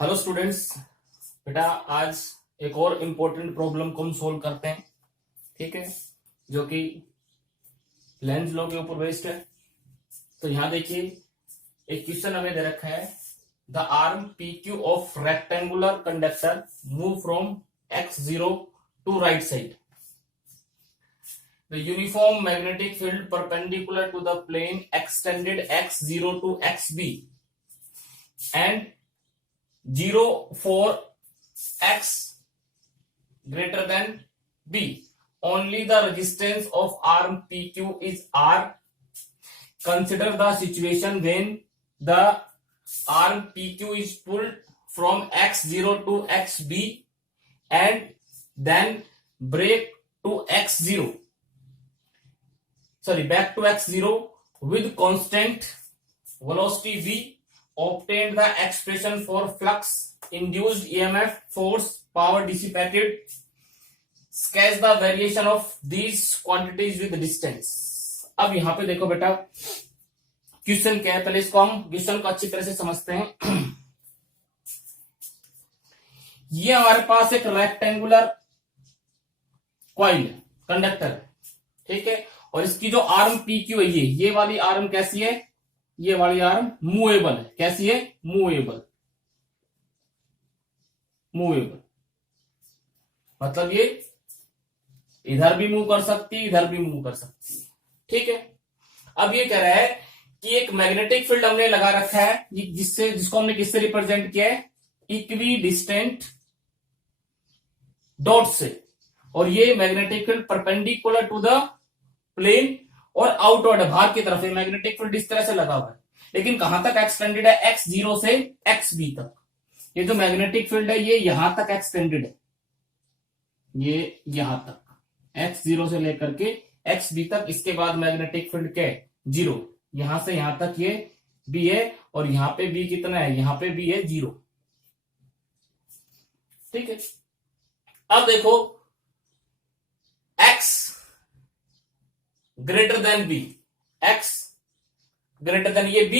Hello students. बेटा आज एक और इम्पोर्टेंट प्रॉब्लम को हम सोल्व करते हैं, ठीक है, जो कि लेंज लॉ के ऊपर बेस्ड है। तो यहां देखिए एक क्वेश्चन हमें दे रखा है, the arm P Q of rectangular conductor move from x0 to right side, the uniform magnetic field perpendicular to the plane extended x0 to xb and 0 for x greater than b. Only the resistance of arm PQ is R. Consider the situation when the arm PQ is pulled from x0 to xb and then break to x0. Back to x0 with constant velocity v. Obtained the expression for flux, induced EMF, force, power dissipated. Sketch the variation of these quantities with distance. अब यहां पे देखो बेटा question क्या है, पहले इसको हम क्वेश्चन को अच्छी तरह से समझते हैं। ये हमारे पास एक रेक्टेंगुलर कॉइल कंडक्टर है, ठीक है, और इसकी जो आर्म पी क्यू है, ये वाली आर्म कैसी है, ये वाली आर्म मूवेबल है। कैसी है? मूवेबल। मतलब ये इधर भी मूव कर सकती है, इधर भी मूव कर सकती है, ठीक है। अब ये कह रहा है कि एक मैग्नेटिक फील्ड हमने लगा रखा है, जिसको हमने किससे रिप्रेजेंट किया है, इक्वी डिस्टेंट डॉट से, और ये magnetic field perpendicular to the plane और आउटवर्ड है, बाहर की तरफ है। मैग्नेटिक फील्ड इस तरह से लगा हुआ है, लेकिन कहां तक एक्सटेंडेड है, x0 से xb तक। ये जो मैग्नेटिक फील्ड है ये यहां तक एक्सटेंडेड है, ये यहां तक x0 से लेकर के xb तक। इसके बाद मैग्नेटिक फील्ड क्या है, 0, यहां से यहां तक ये b है, और यहां पे b कितना है, यहां पे b है 0, ठीक है। अब देखो x greater than B, x greater than ये b,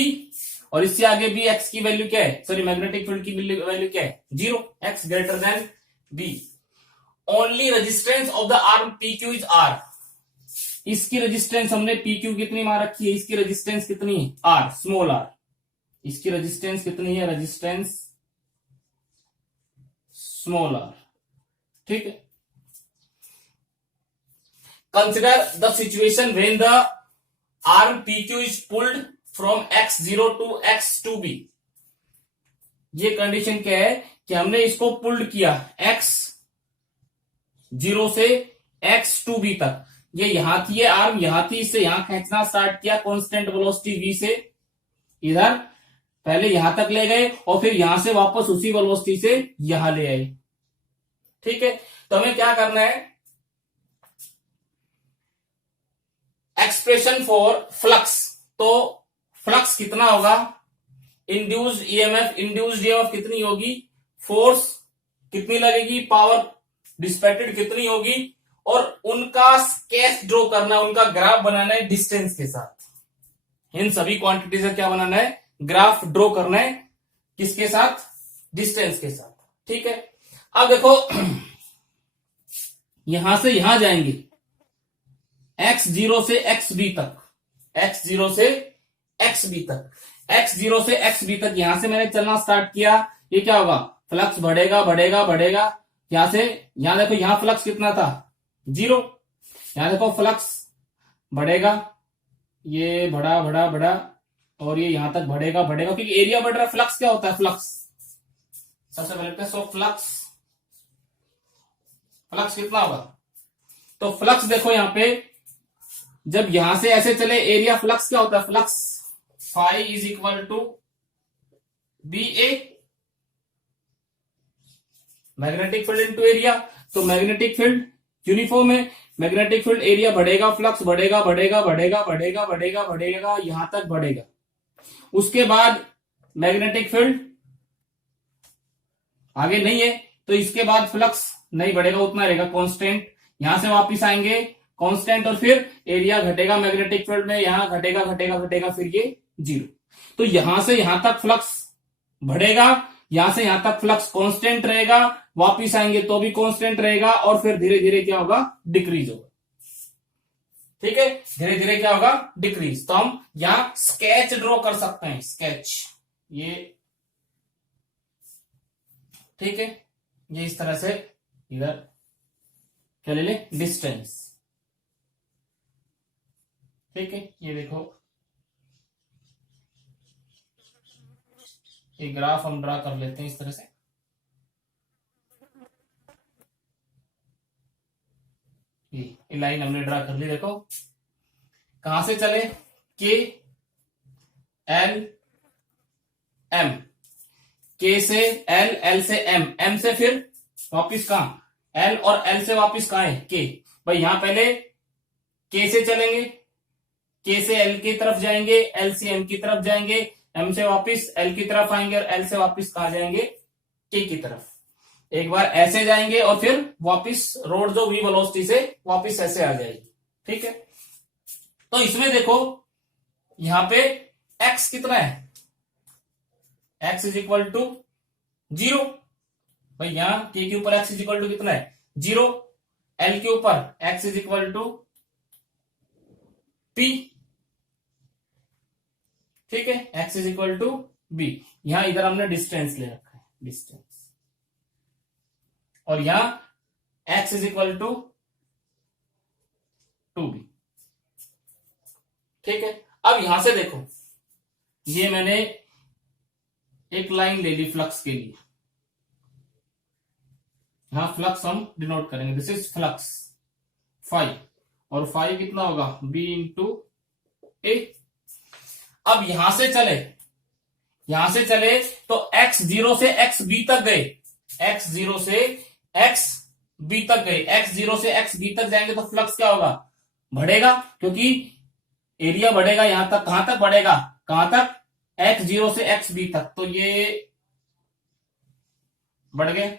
और इससे आगे भी x की वैल्यू क्या है, सॉरी मैग्नेटिक फील्ड की वैल्यू क्या है, 0, x greater then b। Only resistance of the arm PQ is R। इसकी रेजिस्टेंस हमने PQ कितनी मान रखी है, इसकी रेजिस्टेंस कितनी है, R, स्मॉल r। इसकी रेजिस्टेंस कितनी है, रेजिस्टेंस स्मॉल r, ठीक है। Consider the situation when the arm PQ is pulled from x0 to x2b। ये कंडीशन क्या है कि हमने इसको पुल्ड किया x0 से x2b तक। ये यहां थी, ये आर्म यहां थी, इससे यहां खींचना स्टार्ट किया कांस्टेंट वेलोसिटी v से, इधर पहले यहां तक ले गए और फिर यहां से वापस उसी वेलोसिटी से यहां ले आए, ठीक है। तो हमें क्या करना है, एक्सप्रेशन फॉर फ्लक्स। तो फ्लक्स कितना होगा, इंड्यूस्ड ईएमएफ कितनी होगी, फोर्स कितनी लगेगी, पावर डिसिपेटेड कितनी होगी, और उनका स्केच ड्रॉ करना, उनका ग्राफ बनाना है डिस्टेंस के साथ। इन सभी क्वांटिटीज का क्या बनाना है, ग्राफ ड्रॉ करना है, किसके साथ, डिस्टेंस के साथ, ठीक है। अब देखो यहां से यहां जाएंगे x0 से xb तक, x0 से xb तक, x0 से xb तक यहां से मैंने चलना स्टार्ट किया। ये क्या होगा, फ्लक्स बढ़ेगा बढ़ेगा बढ़ेगा, यहां से यहां देखो, यहां फ्लक्स कितना था, 0, यहां देखो फ्लक्स बढ़ेगा, ये बढ़ा बढ़ा बढ़ा, और ये यहां तक बढ़ेगा बढ़ेगा, क्योंकि एरिया बढ़ रहा है। फ्लक्स क्या होता है, फ्लक्स सबसे पहले सो फ्लक्स कितना होगा, तो फ्लक्स देखो यहां पे जब यहां से ऐसे चले एरिया, फ्लक्स क्या होता है, flux phi is equal to BA, magnetic field into area. तो मैग्नेटिक फील्ड यूनिफॉर्म है, मैग्नेटिक फील्ड एरिया बढ़ेगा, फ्लक्स बढ़ेगा बढ़ेगा बढ़ेगा बढ़ेगा बढ़ेगा बढ़ेगा, यहां तक बढ़ेगा। उसके बाद मैग्नेटिक फील्ड आगे नहीं है, तो इसके बाद फ्लक्स नहीं बढ़ेगा, उतना रहेगा कांस्टेंट। यहां से वापस आएंगे कांस्टेंट, और फिर एरिया घटेगा मैग्नेटिक फील्ड में, यहां घटेगा घटेगा घटेगा, फिर ये 0। तो यहां से यहां तक फ्लक्स बढ़ेगा, यहां से यहां तक फ्लक्स कांस्टेंट रहेगा, वापिस आएंगे तो भी कांस्टेंट रहेगा, और फिर धीरे धीरे क्या होगा, डिक्रीज होगा। ठीक है, धीरे धीरे क्या होगा, डिक्रीज। तो हम यहां स्केच ड्रॉ कर सकते हैं, स्केच, ये ठीक है, ये इस तरह से इधर क्या ले ले, डिस्टेंस। ठीक है, ये देखो, ये ग्राफ हम ड्रा कर लेते हैं इस तरह से। ये लाइन हमने ड्रा कर ली, देखो कहां से चले, के एल एम, के से एल, एल से एम, एम से फिर वापिस कहां, एल, और एल से वापिस कहां है, के। भाई यहां पहले के से चलेंगे, के से एल की तरफ जाएंगे, एल से एम की तरफ जाएंगे, एम से वापिस एल की तरफ आएंगे, और एल से वापिस कहां जाएंगे, के की तरफ। एक बार ऐसे जाएंगे और फिर वापिस रोड जो वी वेलोसिटी से वापिस ऐसे आ जाएगी। ठीक है, तो इसमें देखो यहां पे x कितना है, x इज इक्वल टू 0। भाई यहां के के ऊपर x इज इक्वल टू कितना है, 0। l के ऊपर x is equal to p। ठीक है, x is equal to b। यहां इधर हमने डिस्टेंस ले रखा है, डिस्टेंस, और यहां x is equal to 2b। ठीक है, अब यहां से देखो, ये मैंने एक लाइन ले ली फ्लक्स के लिए, यहां फ्लक्स हम डिनोट करेंगे, दिस इज फ्लक्स फाई, और फाई कितना होगा, b इंटू ए। अब यहां से चले तो x 0 से x b तक गए, x 0 से x b तक गए, x 0 से x b तक जाएंगे तो फ्लक्स क्या होगा, बढ़ेगा, क्योंकि एरिया बढ़ेगा। यहां तक, कहां तक बढ़ेगा, कहां तक, x 0 से x b तक, तो ये बढ़ गए।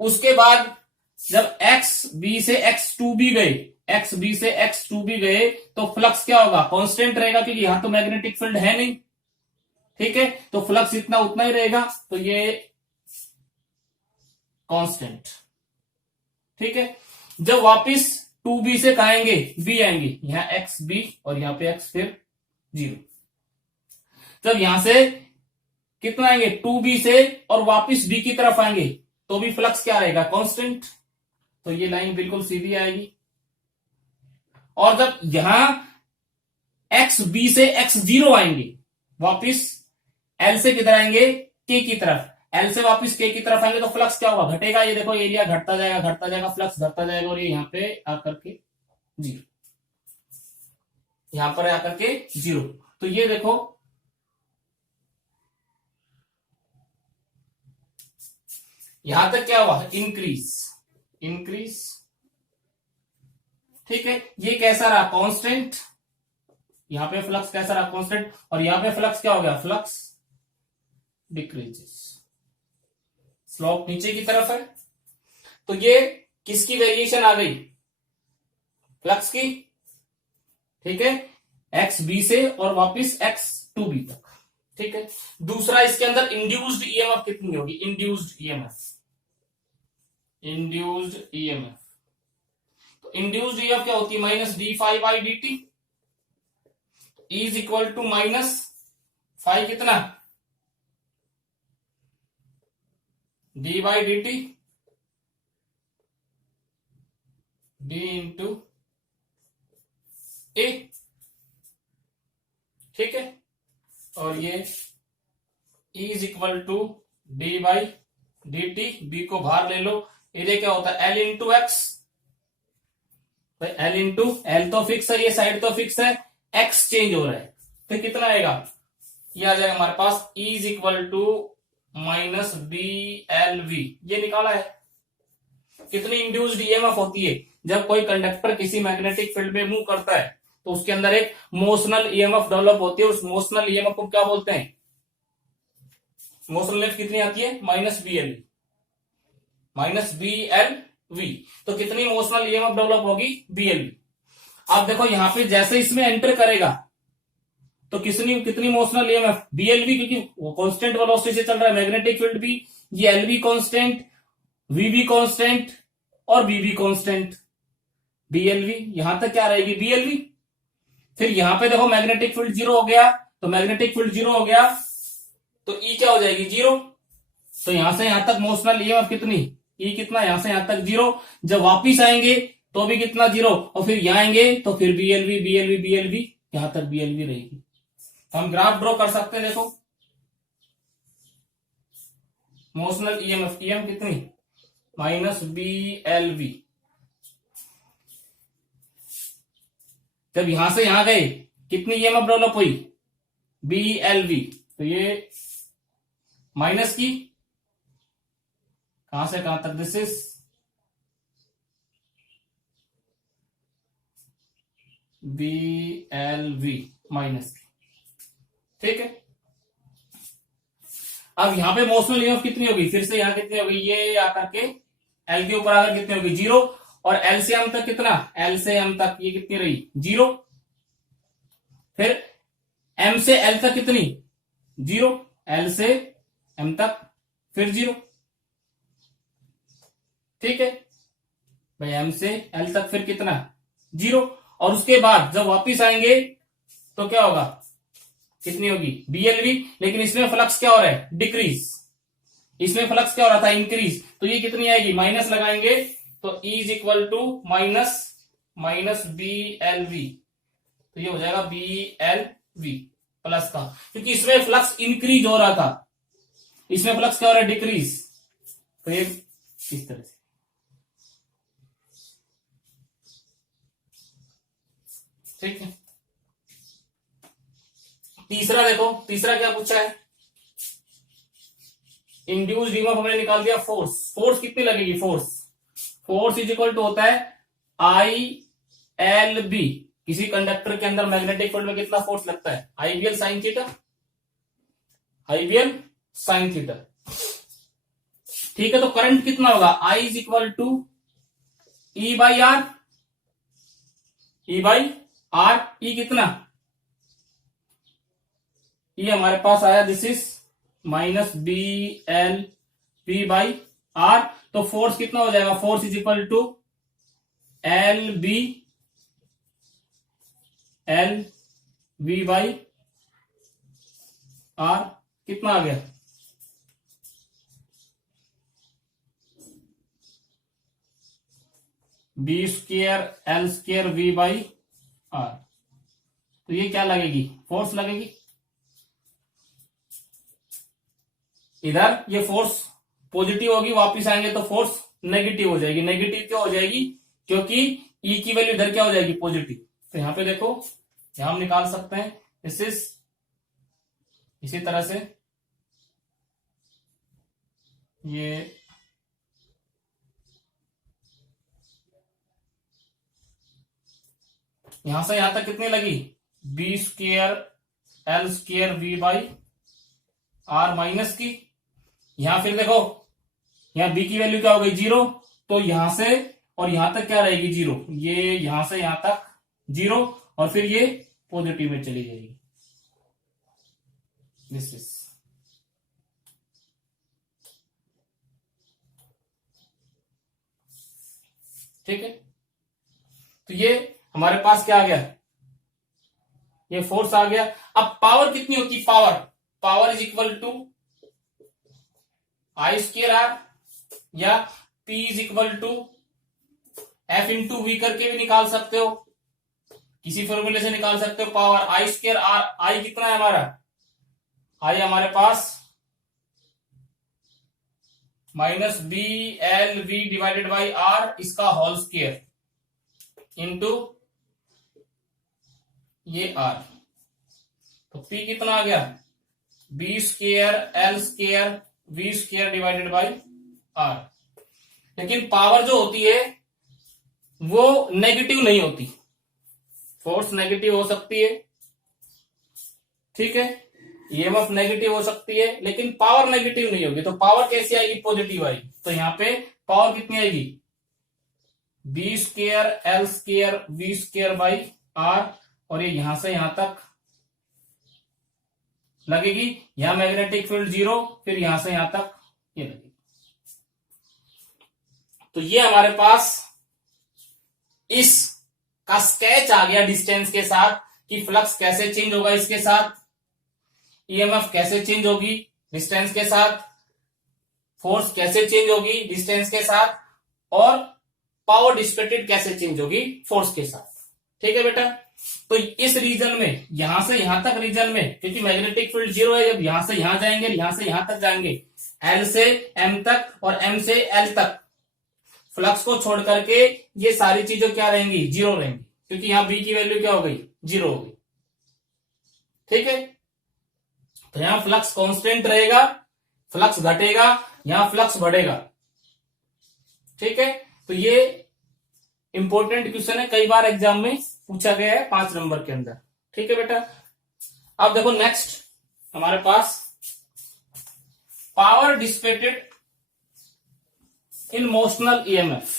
उसके बाद जब x b से x 2b गए, x b से x 2b गए, तो फ्लक्स क्या होगा, कांस्टेंट रहेगा, क्योंकि यहां तो मैग्नेटिक फील्ड है नहीं। ठीक है, तो फ्लक्स इतना उतना ही रहेगा, तो ये कांस्टेंट। ठीक है, जब वापिस 2b से कहेंगे b आएंगे, यहां x b और यहां पे x फिर 0। जब यहां से कितना आएंगे, 2b से और वापिस b की तरफ आएंगे, तो भी फ्लक्स क्या रहेगा, कांस्टेंट। तो ये लाइन बिल्कुल सीधी आएगी। और जब यहां x b से x 0 आएंगे, वापिस l से किधर आएंगे, k की तरफ, l से वापिस k की तरफ आएंगे, तो फ्लक्स क्या होगा, घटेगा। ये देखो एरिया घटता जाएगा, फ्लक्स घटता जाएगा, और ये यहां पे आकर के 0, यहां पर आकर के 0। तो ये देखो यहां तक क्या हुआ, इंक्रीज। ठीक है, ये कैसा रहा, कांस्टेंट। यहां पे फ्लक्स कैसा रहा, कांस्टेंट, और यहां पे फ्लक्स क्या हो गया, फ्लक्स डिक्रीजेस, स्लोप नीचे की तरफ है। तो ये किसकी वेरिएशन आ गई, फ्लक्स की। ठीक है, एक्स बी से और वापिस एक्स 2b तक। ठीक है, दूसरा इसके अंदर इंड्यूस्ड ईएमएफ कितनी होगी, इंड्यूस्ड ईएमएफ। तो इंड्यूस्ड ईएमएफ क्या होती है, minus d phi by d t is equal to minus phi कितना, d by d t d into A. ठीक है, और ये is equal to d by d t, B को बाहर ले लो, ये क्या होता है L into x. L into L तो फिक्स है, ये साइड तो फिक्स है, एक्स चेंज हो रहा है, तो कितना आएगा, ये आ जाएगा हमारे पास is equal to minus B L v. ये निकाला है। कितनी इंड्यूस्ड ईएमएफ होती है, जब कोई कंडक्टर किसी मैग्नेटिक फील्ड में मूव करता है तो उसके अंदर एक मोशनल ईएमएफ डेवलप होती है। उस मोशनल ईएमएफ को क्या बोलते हैं, मोशनल ईएमएफ कितनी आती है, माइनस बी एल वी। तो कितनी मोशनल ईएमएफ डेवलप होगी, बी एल वी। अब देखो यहां पे जैसे इसमें एंटर करेगा, तो कितनी मोशनल ईएमएफ बीएलवी, क्योंकि वो कांस्टेंट वेलोसिटी से चल रहा है। मैग्नेटिक फील्ड भी, ये एलवी कांस्टेंट, वीवी कांस्टेंट और बीबी कांस्टेंट। बीएलवी यहां तक क्या रहेगी, बीएलवी। फिर यहां पे देखो मैग्नेटिक फील्ड जीरो हो गया, तो मैग्नेटिक फील्ड जीरो हो गया तो ई क्या हो जाएगी, जीरो। तो यहां से यहां तक मोशनल ईएमएफ कितनी, ई कितना, यहां से यहां तक जीरो। जब वापिस आएंगे तो भी कितना, जीरो। और फिर यहां आएंगे तो फिर बीएलवी बीएलवी बीएलवी, यहां तक बीएलवी रहेगी। हम ग्राफ ड्रॉ कर सकते हैं, देखो मोशनल ईएमएफ, ईएम कितनी, माइनस बीएलवी। जब यहां से यहां गए कितनी ईएमएफ डेवलप हुई, बीएलवी। तो ये माइनस की, कहां से कहां तक, दिस इज बीएलवी माइनस की, ठीक है। अब यहां पे मोशनल ईएमएफ कितनी होगी, फिर से यहां कितनी होगी, ये आकर के एल के ऊपर आकर कितनी होगी, जीरो। और एल से एम तक कितना, एल से एम तक ये कितनी रही, जीरो। फिर एम से एल तक कितनी, जीरो। एल से एम तक फिर जीरो, ठीक है भाई। एम से एल तक फिर कितना, जीरो। और उसके बाद जब वापिस आएंगे तो क्या होगा, कितनी होगी, बीएलवी। लेकिन इसमें फ्लक्स क्या हो रहा है, डिक्रीज। इसमें फ्लक्स क्या हो रहा था, इंक्रीज। तो ये कितनी आएगी, माइनस लगाएंगे तो E is equal to minus BLV. तो ये हो जाएगा बीएलवी प्लस का, क्योंकि इसमें फ्लक्स इंक्रीज हो रहा था, इसमें फ्लक्स क्या हो रहा है, डिक्रीज। तो ये इस तरह से, ठीक है। तीसरा देखो, तीसरा क्या पूछा है, इंड्यूस ईएमएफ हमने निकाल दिया, फोर्स। फोर्स कितनी लगेगी, फोर्स इज इक्वल टू होता है आई एल बी। किसी कंडक्टर के अंदर मैग्नेटिक फील्ड में कितना फोर्स लगता है, IVL sine theta, IVL sine theta, ठीक है। तो करंट कितना होगा, I is equal to E by R, E by R. E कितना, ये हमारे पास आया, this is minus B L B by R. तो फोर्स कितना हो जाएगा, force is equal to L B by R. कितना आ गया, B square L square V by R. तो ये क्या लगेगी, फोर्स लगेगी। इधर ये फोर्स पॉजिटिव होगी, वापिस आएंगे तो फोर्स नेगेटिव हो जाएगी। नेगेटिव क्यों हो जाएगी, क्योंकि ई की वैल्यू इधर क्या हो जाएगी, पॉजिटिव। तो यहां पे देखो, यहां हम निकाल सकते हैं, इसी तरह से ये यहां से यहां तक कितनी लगी, B square L square V by R minus की। यहां फिर देखो, यहां बी की वैल्यू क्या हो गई, जीरो। तो यहां से और यहां तक क्या रहेगी, जीरो। ये यहां से यहां तक जीरो, और फिर ये पॉजिटिव में चली जाएगी, दिस इज, ठीक है। तो ये हमारे पास क्या आ गया, ये फोर्स आ गया। अब पावर कितनी होती, power is equal to I square R, या P is equal to F into v करके भी निकाल सकते हो, किसी फॉर्मूले से निकाल सकते हो power. I square R, I कितना है हमारा, आई हमारे पास minus B L v divided by R, इसका होल स्क्वायर इंटू ये आर। तो पी कितना आ गया, B square L square we square divided by R. लेकिन पावर जो होती है वो नेगेटिव नहीं होती, फोर्स नेगेटिव हो सकती है, ठीक है, ईएमएफ नेगेटिव हो सकती है, लेकिन पावर नेगेटिव नहीं होगी। तो पावर कैसी आएगी, पॉजिटिव आएगी। तो यहां पे पावर कितनी आएगी, B square L square we square by R, और ये यहां से यहां तक लगेगी, यहां मैग्नेटिक फील्ड 0, फिर यहां से यहां तक ये लगेगी। तो ये हमारे पास इस का स्केच आ गया डिस्टेंस के साथ कि फ्लक्स कैसे चेंज होगा इसके साथ, ईएमएफ कैसे चेंज होगी डिस्टेंस के साथ, फोर्स कैसे चेंज होगी डिस्टेंस के साथ, और पावर डिसिपेटेड कैसे चेंज होगी फोर्स के साथ। ठीक है बेटा, तो इस रीजन में यहां से यहां तक रीजन में, क्योंकि मैग्नेटिक फील्ड 0 है, जब यहां से यहां जाएंगे, यहां से यहां तक जाएंगे, एल से एम तक और एम से एल तक, फ्लक्स को छोड़ करके ये सारी चीजें क्या रहेंगी, 0 रहेंगी, क्योंकि यहां बी की वैल्यू क्या हो गई, 0 हो गई। ठीक है, तो यहां फ्लक्स कांस्टेंट रहेगा, फ्लक्स घटेगा, यहां फ्लक्स बढ़ेगा। ठीक है, तो ये इंपॉर्टेंट क्वेश्चन है, कई बार एग्जाम में पूछा गया है 5 नंबर के अंदर। ठीक है बेटा, अब देखो नेक्स्ट हमारे पास power dissipated in motional EMF.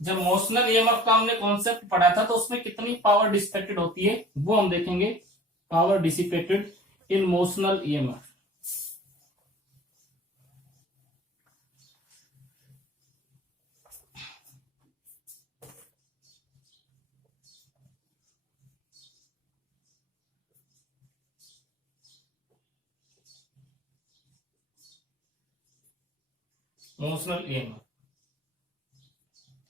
जब मोशनल ईएमएफ का हमने कॉन्सेप्ट पढ़ा था तो उसमें कितनी पावर डिसिपेटेड होती है वो हम देखेंगे। Power dissipated in motional EMF, motional EMF.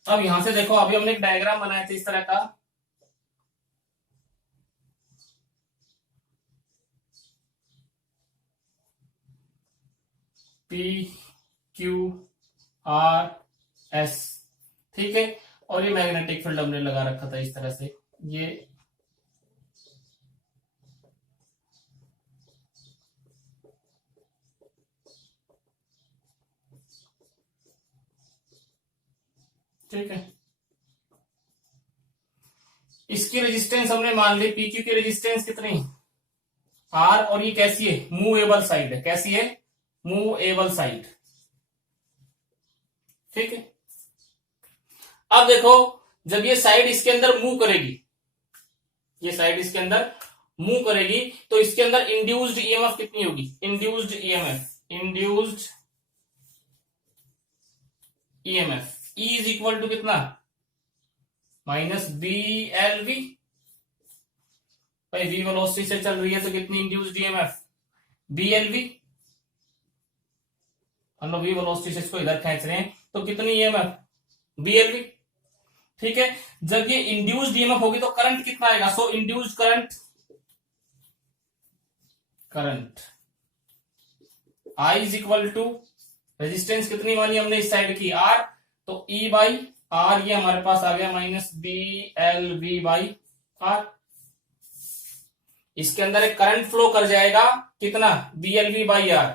अब यहां से देखो, अभी हमने एक डायग्राम बनाया था इस तरह का, पी क्यू आर एस। ठीक है, और ये मैग्नेटिक फील्ड हमने लगा रखा था इस तरह से, ये ठीक है। इसकी रेजिस्टेंस हमने मान ली, पी क्यू की रेजिस्टेंस कितनी, आर, और ये कैसी है, मूवेबल साइड है। कैसी है, मूवेबल साइड। ठीक है, अब देखो जब ये साइड इसके अंदर मूव करेगी, ये साइड इसके अंदर मूव करेगी, तो इसके अंदर इंड्यूस्ड ईएमएफ कितनी होगी, induced EMF, induced EMF E is equal to कितना, माइनस बी एल वी। भाई वी वेलोसिटी से चल रही है तो कितनी induced EMF, B L V. हम लोग वी वेलोसिटी से इसको इधर खींच रहे हैं तो कितनी ईएमएफ, बी एल वी। ठीक है, जब ये इंड्यूस्ड ईएमएफ होगी तो करंट कितना आएगा, so induced current, current I is equal to, resistance कितनी मानी हमने इस साइड की, R, तो E बाई आर, ये हमारे पास आ गया minus B L V by R. इसके अंदर एक करंट फ्लो कर जाएगा, कितना, B L V by R.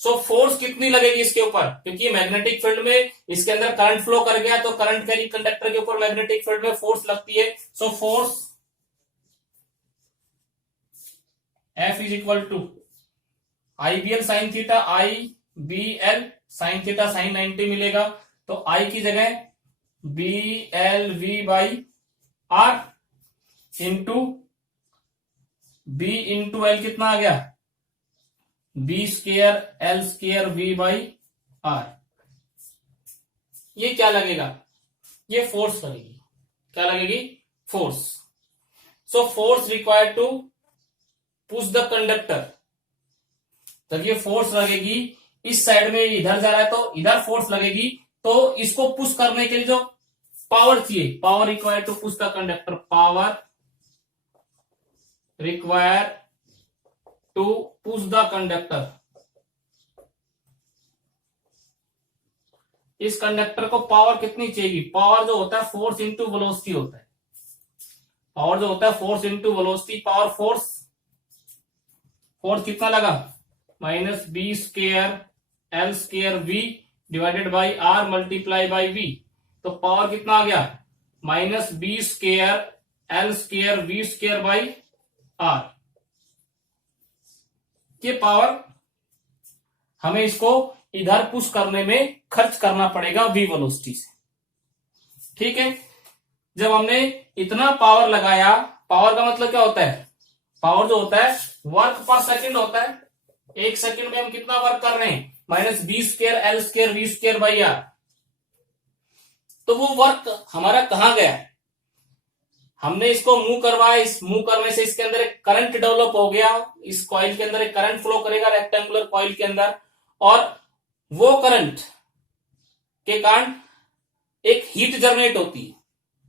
So force कितनी लगेगी इसके ऊपर, क्योंकि मैग्नेटिक फील्ड में इसके अंदर करंट फ्लो कर गया तो करंट कैरी कंडक्टर के ऊपर मैग्नेटिक फील्ड में फोर्स लगती है। So force F is equal to I B L sine theta, I B L sine theta sine 90 मिलेगा, तो I की जगह B L V by R into B into L कितना आ गया, B square L square V by R. ये क्या लगेगा, ये फोर्स लगेगी, क्या लगेगी, force. So force required to push the conductor. जब ये फोर्स लगेगी, इस साइड में इधर जा रहा है तो इधर फोर्स लगेगी, तो इसको पुश करने के लिए जो पावर चाहिए, power required to push the conductor, power require to push the conductor. इस कंडक्टर को पावर कितनी चाहिए, पावर जो होता है फोर्स इंटू वेलोसिटी होता है, पावर जो होता है force into velocity, power force, force कितना लगा, minus B square L square V divided by R multiply by V. तो पावर कितना आ गया, minus B square L square V square by R. ये पावर हमें इसको इधर पुश करने में खर्च करना पड़ेगा वी वेलोसिटी से। ठीक है, जब हमने इतना पावर लगाया, पावर का मतलब क्या होता है, पावर जो होता है वर्क पर सेकंड होता है। एक सेकंड में हम कितना वर्क कर रहे हैं, minus B square L square we square by R. तो वो वर्क हमारा कहां गया, हमने इसको मूव करवाया, इस मूव करने से इसके अंदर एक करंट डेवलप हो गया, इस कॉइल के अंदर एक करंट फ्लो करेगा रेक्टेंगुलर कॉइल के अंदर, और वो करंट के कारण एक हीट जनरेट होती है,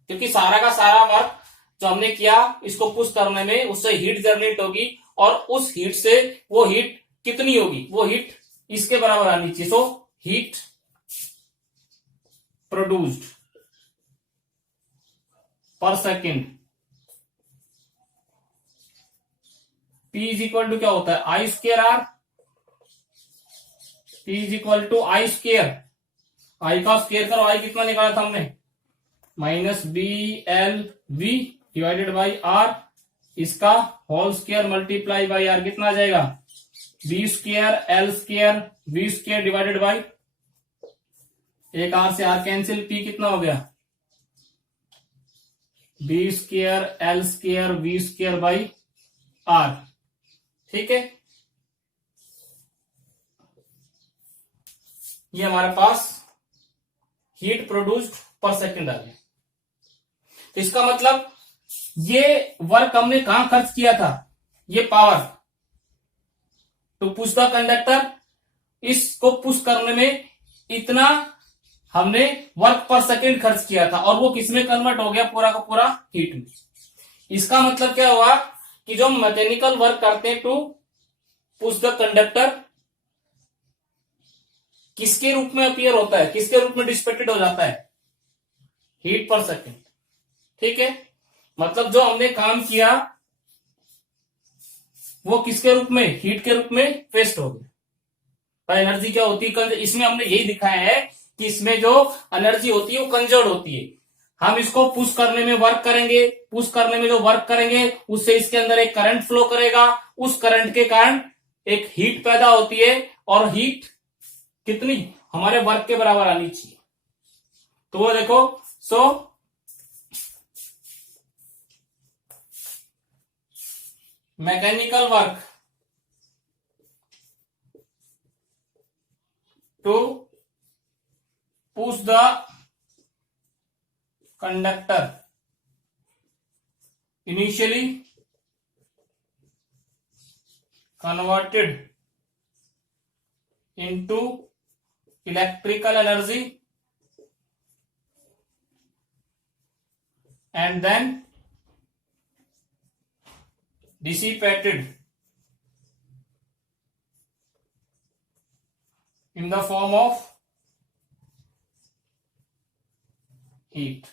क्योंकि सारा का सारा वर्क जो हमने किया इसको पुश करने में, उससे हीट जनरेट होगी, और उस हीट से वो हीट कितनी होगी, वो हीट इसके बराबर आनी चाहिए। So heat produced per second, P is equal to क्या होता है, I square R, P is equal to I square, I का स्क्र करो, आई कितना निकाला था हमने, minus B L v divided by R, इसका whole square multiply by R, कितना आ जाएगा, B square L square we square divided by, एक आर से आर कैंसिल, पी कितना हो गया, B square L square we square by R. ठीक है, ये हमारे पास हीट प्रोड्यूस्ड पर सेकंड आ गया। तो इसका मतलब ये वर्क हमने कहां खर्च किया था, ये power to push the conductor, इसको पुश करने में इतना हमने वर्क पर सेकंड खर्च किया था, और वो किसमें कन्वर्ट हो गया, पूरा का पूरा हीट में। इसका मतलब क्या हुआ कि जो मैकेनिकल वर्क करते हैं टू पुश द कंडक्टर, किसके रूप में अपीयर होता है, किसके रूप में डिसिपेटेड हो जाता है, हीट पर सेकंड। ठीक है, मतलब जो हमने काम किया वो किसके रूप में, हीट के रूप में वेस्ट हो गया। एनर्जी क्या होती है, इसमें हमने यही दिखाया है कि इसमें जो एनर्जी होती है वो कंजर्व होती है। हम इसको पुश करने में वर्क करेंगे, पुश करने में जो वर्क करेंगे उससे इसके अंदर एक करंट फ्लो करेगा, उस करंट के कारण एक हीट पैदा होती है, और हीट कितनी, हमारे वर्क के बराबर आनी चाहिए। तो वो देखो, so mechanical work to push the conductor initially converted into electrical energy and then dissipated in the form of heat।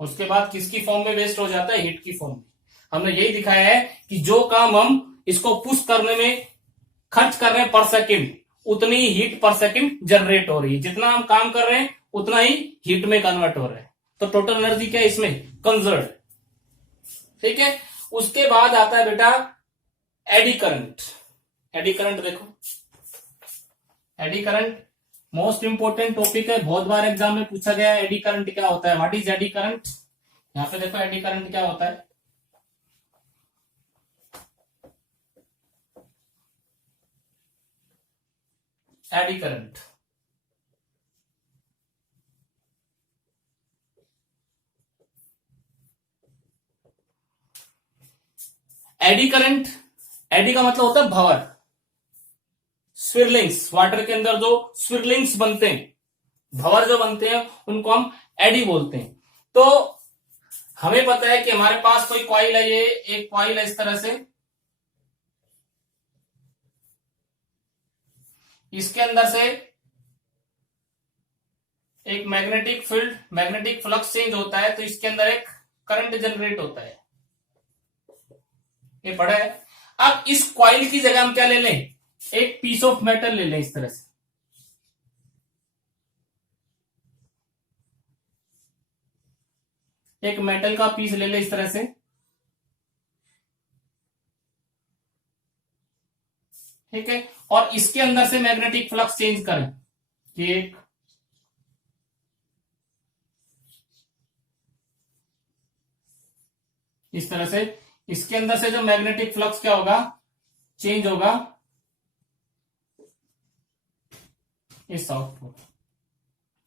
उसके बाद किसकी फॉर्म में वेस्ट हो जाता है, हीट की फॉर्म में। हमने यही दिखाया है कि जो काम हम इसको पुश करने में खर्च कर रहे हैं पर सेकंड, उतनी हीट पर सेकंड जनरेट हो रही है, जितना हम काम कर रहे हैं उतना ही हीट में कन्वर्ट हो रहा है। तो टोटल एनर्जी क्या है इसमें, कंजर्व। ठीक है, उसके बाद आता है बेटा एडी करंट। एडी करंट देखो, eddy current most important topic है, बहुत बार एग्जाम में पूछा गया है एडी करंट क्या होता है, व्हाट इज एडी करंट। यहां पे देखो एडी करंट क्या होता है, eddy current eddy current, eddy का मतलब होता है भंवर, स्विरलिंग्स, वाटर के अंदर जो स्विरलिंग्स बनते हैं, भंवर जो बनते हैं उनको हम एडी बोलते हैं। तो हमें पता है कि हमारे पास कोई कॉइल है, ये एक कॉइल है इस तरह से, इसके अंदर से एक magnetic field, magnetic flux change होता है, तो इसके अंदर एक करंट जनरेट होता है, ये पढ़ा है। अब इस कॉइल की जगह हम क्या ले लें, एक पीस ऑफ मेटल ले लें इस तरह से, एक मेटल का पीस ले लें इस तरह से, ठीक है, और इसके अंदर से मैग्नेटिक फ्लक्स चेंज करें, एक इस तरह से इसके अंदर से जो मैग्नेटिक फ्लक्स क्या होगा, चेंज होगा इस आउटपुट,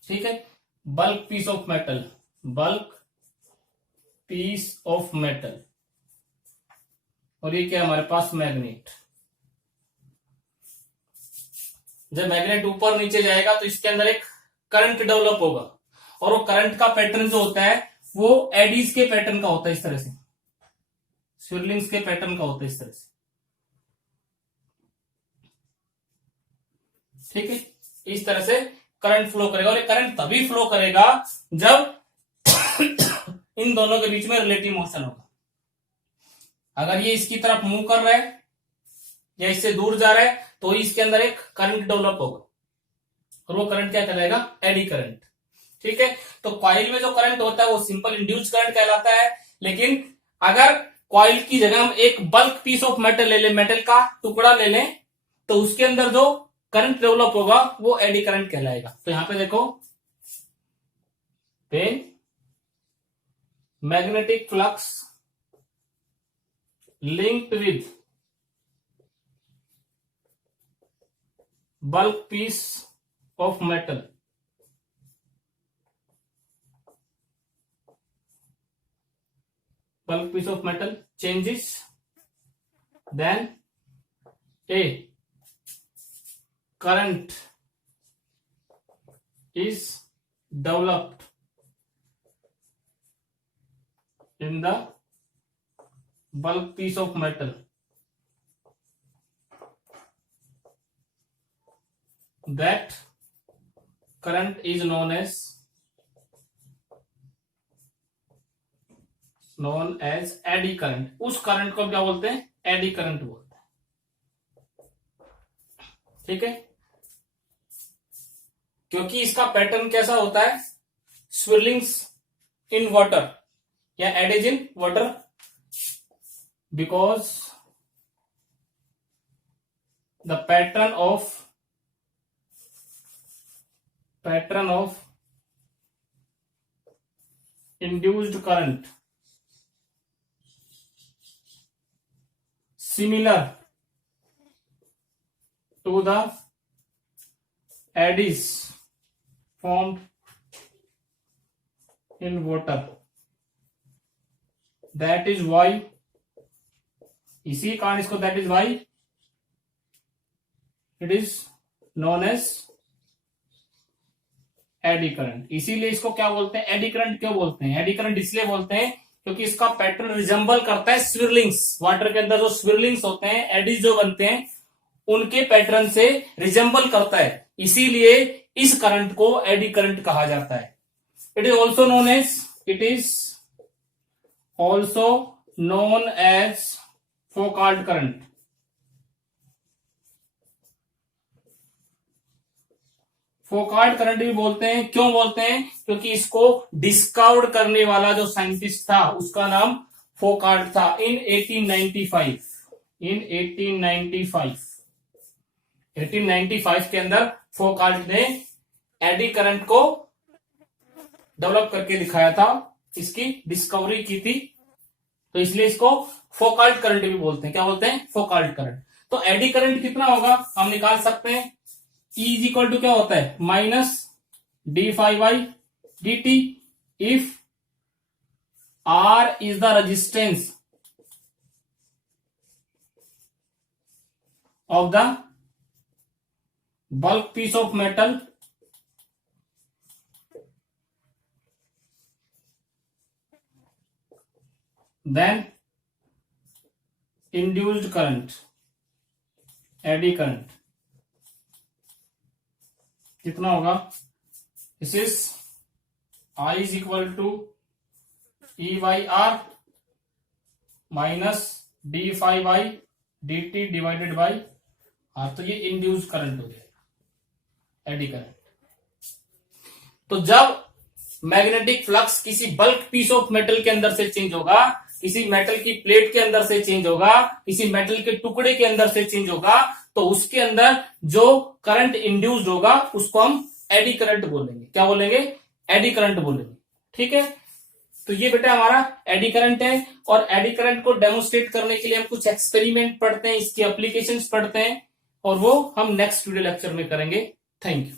ठीक है। Bulk piece of metal, bulk piece of metal, और ये क्या हमारे पास मैग्नेट। जब मैग्नेट ऊपर नीचे जाएगा तो इसके अंदर एक करंट डेवलप होगा, और वो करंट का पैटर्न जो होता है वो एडीज के पैटर्न का होता है, इस तरह से स्विरलिंग्स के पैटर्न का होता है, इस तरह से, ठीक है। इस तरह से करंट फ्लो करेगा, और ये करंट तभी फ्लो करेगा जब इन दोनों के बीच में रिलेटिव मोशन होगा। अगर ये इसकी तरफ मूव कर रहा है या इससे दूर जा रहा है तो इसके अंदर एक करंट डेवलप होगा, और वो करंट क्या कहलाएगा, एडी करंट, ठीक है। तो कॉइल में जो करंट होता है वो सिंपल इंड्यूस्ड करंट कहलाता है, लेकिन अगर कॉइल की जगह हम एक बल्क पीस ऑफ मेटल ले लें, मेटल का टुकड़ा ले लें, तो उसके अंदर जो करंट डेवलप होगा वो एडी करंट कहलाएगा। तो यहां पे देखो, पेन magnetic flux linked with bulk piece of metal, bulk piece of metal changes, then a current is developed in the bulk piece of metal, that current is known as eddy current. उस current को क्या बोलते हैं, eddy current बोलते हैं, ठीक है। क्योंकि इसका पैटर्न कैसा होता है, स्विरलिंग्स इन वाटर या eddies in water, because the pattern of induced current similar to the eddies formed in water, that is why, इसी कारण इसको that is why it is known as eddy current. इसीलिए इसको क्या बोलते हैं, eddy current क्यों बोलते हैं, एडी करंट इसलिए बोलते हैं क्योंकि इसका पैटर्न रिजेंबल करता है स्विरलिंग्स, वाटर के अंदर जो स्विरलिंग्स होते हैं, एडीज जो बनते हैं, उनके पैटर्न से रिजेंबल करता है, इसीलिए इस करंट को एडी करंट कहा जाता है। It is also known as Foucault current. Foucault current भी बोलते हैं, क्यों बोलते हैं, क्योंकि इसको डिस्कवर्ड करने वाला जो साइंटिस्ट था उसका नाम फोकाल्ट था इन 1895 के अंदर फोकाल्ट ने एडी करंट को डेवलप करके दिखाया था, इसकी डिस्कवरी की थी, तो इसलिए इसको फोकाल्ट करंट भी बोलते हैं। क्या बोलते हैं, फोकाल्ट करंट। तो एडी करंट कितना होगा हम निकाल सकते हैं, E इज इक्वल टू क्या होता है, minus d∅dt if R is the resistance of the bulk piece of metal then induced current, eddy current कितना होगा, this is I is equal to E/R minus d∅dt divided by R, तो ये induce current हो जाएगा, eddy current. तो जब magnetic flux किसी bulk piece of metal के अंदर से चेंज होगा, किसी मेटल की प्लेट के अंदर से चेंज होगा, किसी मेटल के टुकड़े के अंदर से चेंज होगा, तो उसके अंदर जो करंट इंड्यूस्ड होगा उसको हम एडी करंट बोलेंगे। क्या बोलेंगे, एडी करंट बोलेंगे, ठीक है। तो ये बेटा हमारा एडी करंट है, और एडी करंट को डेमोन्स्ट्रेट करने के लिए हम कुछ एक्सपेरिमेंट पढ़ते हैं, इसकी एप्लीकेशंस पढ़ते हैं, और वो हम नेक्स्ट वीडियो लेक्चर में करेंगे। Thank you.